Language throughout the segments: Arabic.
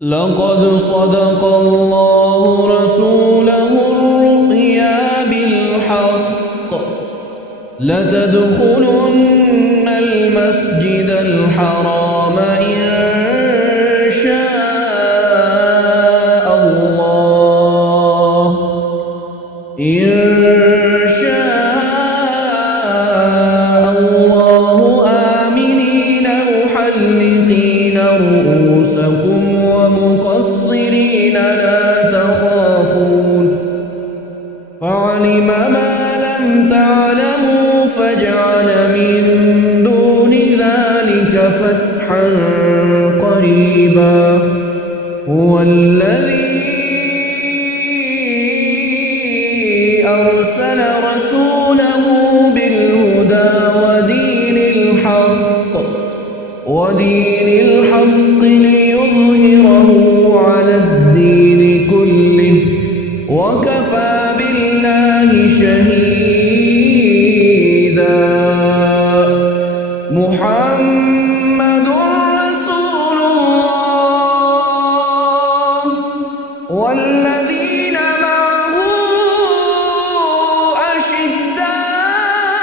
لقد صدق الله رسوله الرؤيا بالحق لتدخلن المسجد الحرام إن شاء الله آمنين محلقين رؤوسكم ومقصرين لا تخافون فعلم ما لم تعلموا فجعل من دون ذلك فتحا قريبا هو الذي أرسل رسوله بالهدى ودين الحق ليظهره على الدين كله وكفى بالله شهيدا محمد رسول الله والذين معه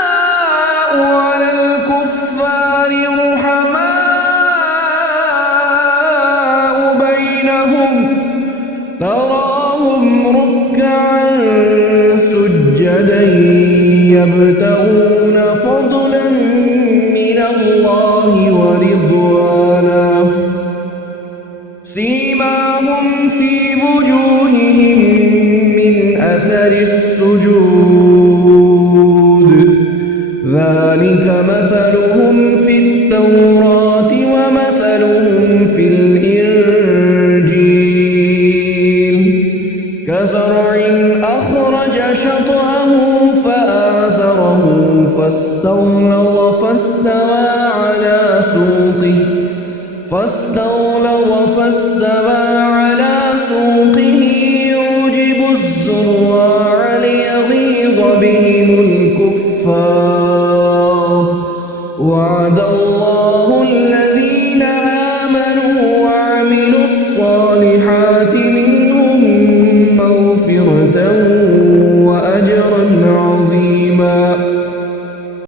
أشداء على الكفار رحماء بينهم تراهم ركعا سجدا يبتغون فضلا من الله ورضوانا سيماهم في وجوههم من أثر السجود ذلك مثلهم في التوراة ومثلهم في الإنجيل كزرع أخرج شطأه فآزره فاستغلظ فاستوى على سوقه يعجب الزراع ليغيظ بهم الكفار